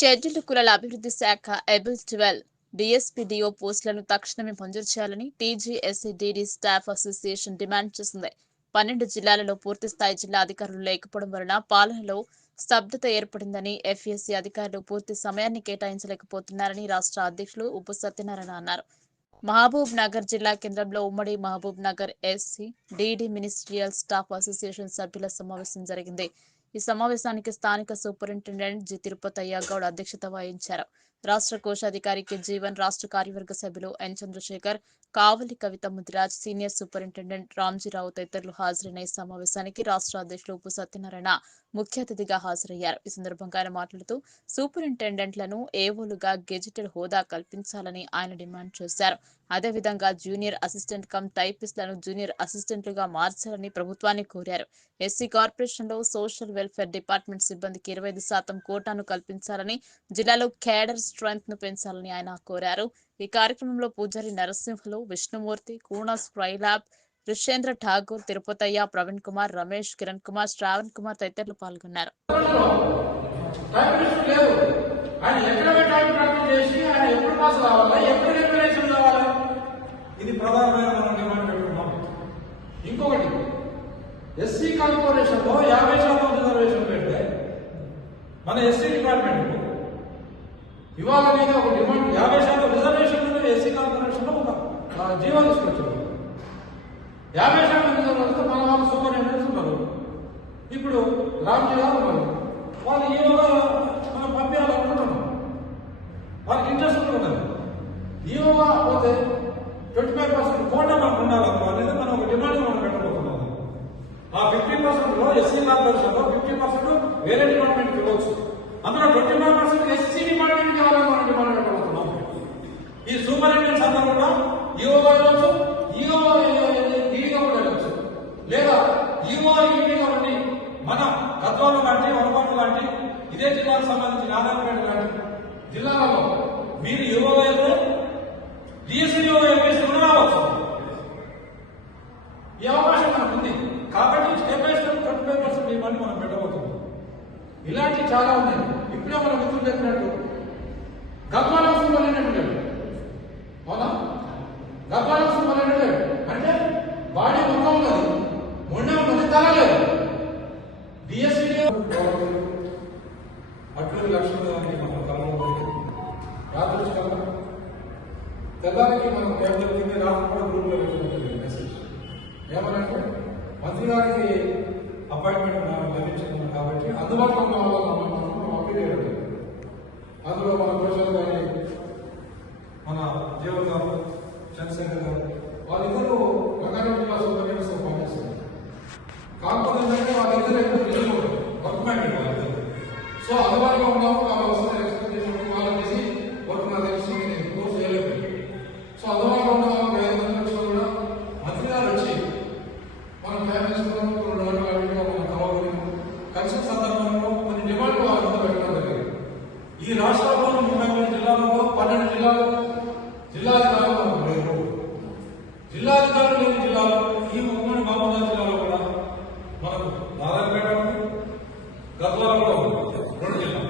Scheduled కులాల అభివృద్ధి శాఖ ఎబిల్ ట్వెల్వ్ డిఎస్పీడీఓ పోస్టులను తక్షణమే మంజూరు చేయాలని టీజీఎస్సీడీడీ స్టాఫ్ అసోసియేషన్ డిమాండ్ చేసింది. పన్నెండు జిల్లాలలో పూర్తి స్థాయి జిల్లా అధికారులు లేకపోవడం వలన పాలనలో స్తబ్దత ఏర్పడిందని ఎఫ్ఎస్సీ అధికారులు పూర్తి సమయాన్ని కేటాయించలేకపోతున్నారని రాష్ట్ర అధ్యక్షులు ఉప్పు సత్యనారాయణ అన్నారు. మహబూబ్ నగర్ జిల్లా కేంద్రంలో ఉమ్మడి Mahabub Nagar SC DD ministerial staff association సభ్యుల సమావేశం జరిగింది. ఈ సమావేశానికి స్థానిక సూపరింటెండెంట్ జి తిరుపతయ్య గౌడ్ అధ్యక్షత వహించారు. రాష్ట్ర కోశాధికారి కె జీవన్ రాష్ట్ర కార్యవర్గ సభ్యులు N Chandrashekar Kavali Kavitha Mudiraj senior superintendent Ramjirao తదితరులు హాజరైన ఈ సమావేశానికి రాష్ట్ర అధ్యక్షులు ఉప్పు సత్యనారాయణ ముఖ్య అతిథిగా హాజరయ్యారు. ఈ సందర్భంగా ఆయన మాట్లాడుతూ సూపరింటెండెంట్లను ఏవోలుగా గెజిటెడ్ హోదా కల్పించాలని ఆయన డిమాండ్ చేశారు. అదేవిధంగా జూనియర్ అసిస్టెంట్ కమ్ టైపిస్ట్లను జూనియర్ అసిస్టెంట్లుగా మార్చాలని ప్రభుత్వాన్ని కోరారు. ఎస్సీ కార్పొరేషన్లో సోషల్ వెల్ఫేర్ డిపార్ట్మెంట్ సిబ్బందికి ఇరవై ఐదు శాతం కోటాను కల్పించాలని జిల్లాలో కేడర్ స్ట్రెంగ్త్ను పెంచాలని ఆయన కోరారు. ఈ కార్యక్రమంలో పూజారి నరసింహలు విష్ణుమూర్తి కూణ స్ప్రై రుషేంద్ర ఠాగూర్ తిరుపతయ్య ప్రవీణ్ కుమార్ రమేష్ కిరణ్ కుమార్ శ్రావణ్ కుమార్ తదితరులు పాల్గొన్నారు. ఇది ప్రధానమైన మనం డిమాండ్ పెట్టుకున్నాం. ఇంకొకటి ఎస్సీ కార్పొరేషన్లో యాభై శాతం రిజర్వేషన్ పెడితే మన ఎస్సీ డిపార్ట్మెంట్ ఇవాళ మీద ఒక డిమాండ్ యాభై శాతం రిజర్వేషన్ ఎస్సీ కార్పొరేషన్లో ఒక జీవన జీవో యాభై శాతం రిజర్వేషన్ మన వాళ్ళు సూపరింటెండెంట్స్ ఉన్నారు. ఇప్పుడు రామ్ జిల్లా ఉన్నారు. వాళ్ళు ఈరోగా మనం పంపించాలనుకుంటున్నాం వాళ్ళకి ఇంట్రెస్ట్ ఉన్నది ఈరోగా పోతే ట్వంటీ ఫైవ్ పర్సెంట్ కోట మనకు ఉండాలనుకో అనేది మనం ఒక డిమాండ్ మనం పెట్టబోతున్నాం ఆ ఫిఫ్టీ పర్సెంట్లో ఎస్సీ కార్పొరేషన్లో ఫిఫ్టీ పర్సెంట్ వేరే డిపార్ట్మెంట్ ఇవ్వచ్చు. అందులో twenty five percent SC department ఇవ్వాలని మనం డిమాండ్ పెట్టబోతున్నాం ఈ సూపరింటెండెంట్ సందర్భంగా ఈఓగా ఇవ్వచ్చు ఈఓ ఈడీగా లేదా ఈఓ ఈడీగా ఉండి మన గద్వాలు లాంటి వనపర్తి లాంటి ఇదే జిల్లాకు సంబంధించిన ఆదాయపేట లాంటి జిల్లాలలో మీరు ఈఓగా వెళ్తే డిఎస్సీఓ ఎంపీసీ కూడా రావచ్చు. ఈ అవకాశం మనకు ఉంది కాబట్టి step by step twenty five percent ఇవ్వండి మనం పెట్టబోతుంది ఇలాంటివి చాలా ఉన్నాయి. ఇప్పుడే మన మిత్రులు చెప్పినట్టు గద్వాల సూపరింటెండెంట్ తెల్లారికి మనం కేవలం కింద రాష్ట్ర కూడా గ్రూప్లో పెట్టుకుంటుంది మెసేజ్ ఏమనంటే మంత్రి గారికి అపాయింట్మెంట్ మనకు లభించింది కాబట్టి అందుబాటులో ఉన్న వాళ్ళని మనం అందులో మన ప్రజలు కానీ మన జీవన్ గారు చంద్రశేఖర్ గారు వాళ్ళిద్దరూ రంగారెడ్డి జిల్లా సూపరింటెండెంట్స్ పనిచేస్తారు కాకపోతే ఏంటంటే వాళ్ళిద్దరు ఎప్పుడు వర్క్ మైండెడ్ వాళ్ళిద్దరు సో అందుబాటులో ఉన్నాము వాళ్ళు వస్తున్న ఈ రాష్ట్రంలో ముప్పై మూడు జిల్లాలలో పన్నెండు జిల్లాలు జిల్లాధికారులు లేరు జిల్లాధికారులు లేని జిల్లాలో ఈ ఉమ్మడి మహబూబాబాద్ జిల్లాలో కూడా మనకు నారాయణపేట ఉంది గద్వాల రెండు జిల్లాలు.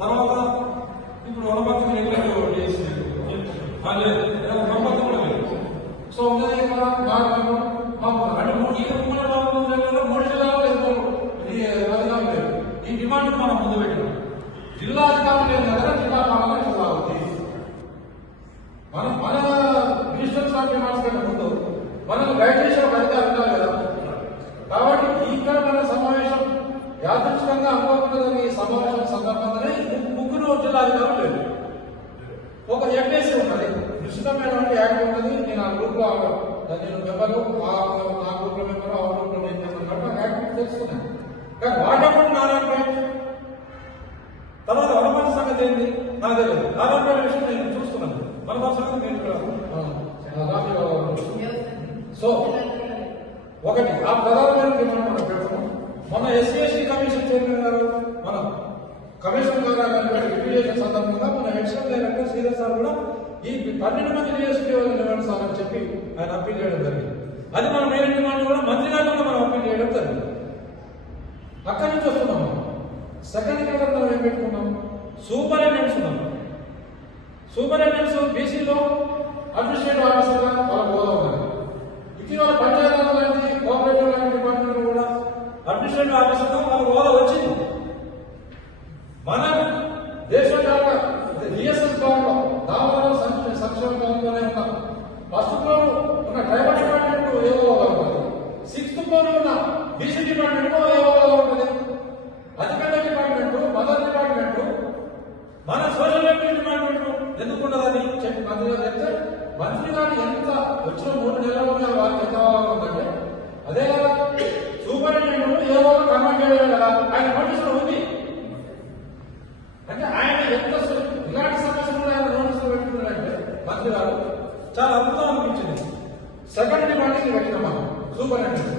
తర్వాత ఇప్పుడు వనపర్తి రెగ్యులర్ చేసి వనపర్తి లేదు సో ఉన్నది ఇక్కడ మూడు ఈ ఉమ్మడి మహబూబాబాద్ మూడు జిల్లాలు ఈ మనం ముందు పెట్టాం జిల్లా అధికారులు లేని దగ్గర జిల్లా పాలన జిల్లా ఉంది మనం మన మినిస్టర్ సాఫ్ట్ డిమాండ్స్ కంటే ముందు మనం గైడ్ చేసే ఒక అధికారం ఉండాలి కదా. కాబట్టి ఇక్కడ మన సమావేశం యాదృష్టంగా అనుకోకుండా ఈ సమావేశం సందర్భంగానే ముగ్గురు జిల్లా అధికారులు లేదు ఒక ఎంపీసీ ఉన్నది నిశ్చితమైనటువంటి యాక్ట్ ఉన్నది నేను ఆ గ్రూప్లో నేను మెంబరు ఆ గ్రూప్లో మెంబరు ఆ గ్రూప్లో నేను మెంబరు యాక్ట్ తెలుసుకున్నాను కానీ వాటప్పుడు నారాయణ సంగతి ఏంటి నాకు తెలియదు. నారాయణపేట విషయం నేను చూస్తున్నాను. మన సంగతి నేను సో ఒకటి ఆ ప్రధానమైన డిమాండ్ మనం పెడతాం మొన్న ఎస్సీ కమిషన్ చైర్మన్ గారు మన కమిషన్ గారు రివ్యూ సందర్భంగా మన హెచ్ఎం డైరెక్టర్ సీరియస్ సార్ కూడా ఈ పన్నెండు మంది జిఎస్టీ డిమాండ్ సార్ అని చెప్పి ఆయన అప్పీల్ చేయడం జరిగింది. అది మన మెయిన్ డిమాండ్ కూడా మంత్రి గారు కూడా మనం అప్పీల్ చేయడం జరిగింది అక్కడి నుంచి వస్తున్నాము సెకండ్ కేటగిరీలో ఏం పెట్టుకున్నాం సూపరింటెండెంట్స్ ఉన్నాం సూపరింటెండెంట్స్ బీసీలో అడ్మినిస్ట్రేటివ్ ఆఫీసర్గా వాళ్ళ హోదా ఉన్నది ఇటీవల పంచాయతీరాజ్ లాంటి కోఆపరేటివ్ లాంటి డిపార్ట్మెంట్ కూడా అడ్మినిస్ట్రేటివ్ ఆఫీసర్గా వాళ్ళ హోదా వచ్చింది మన దేశవ్యాప్త డిఎస్ఎస్ భవన్లో దాదాపు సంక్షేమ భవన్లోనే ఉన్నాం ఫస్ట్ ఫ్లోర్ ఉన్న ట్రైబల్ డిపార్ట్మెంట్ ఏవో ఉంటుంది సిక్స్త్ ఫ్లోర్ ఉన్న బీసీ డిపార్ట్మెంట్ ఏవో ఉంటుంది. అతిపెద్ద డిపార్ట్మెంట్ మదర్ డిపార్ట్మెంట్. మన సోషల్ వెల్ఫేర్ డిపార్ట్మెంట్ ఎందుకు ఉండదని చెప్పి మంత్రి గారు చెప్తే మంత్రి గారు ఎంత వచ్చిన మూడు నెలలుగా వారికి ఎంత ఉందంటే అదే కదా సూపరింటెండెంట్ ఏదో కమెంట్ చేయడం కదా ఆయన నోటీసులో ఉంది. అంటే ఆయన ఎంత ఇలాంటి సమస్యలు ఆయన నోటీసులు పెట్టుకున్నారంటే మంత్రి గారు చాలా అద్భుతం అనిపించింది. సెకండ్ డిమాండ్ పెట్టిన మనం సూపరింటెండెంట్.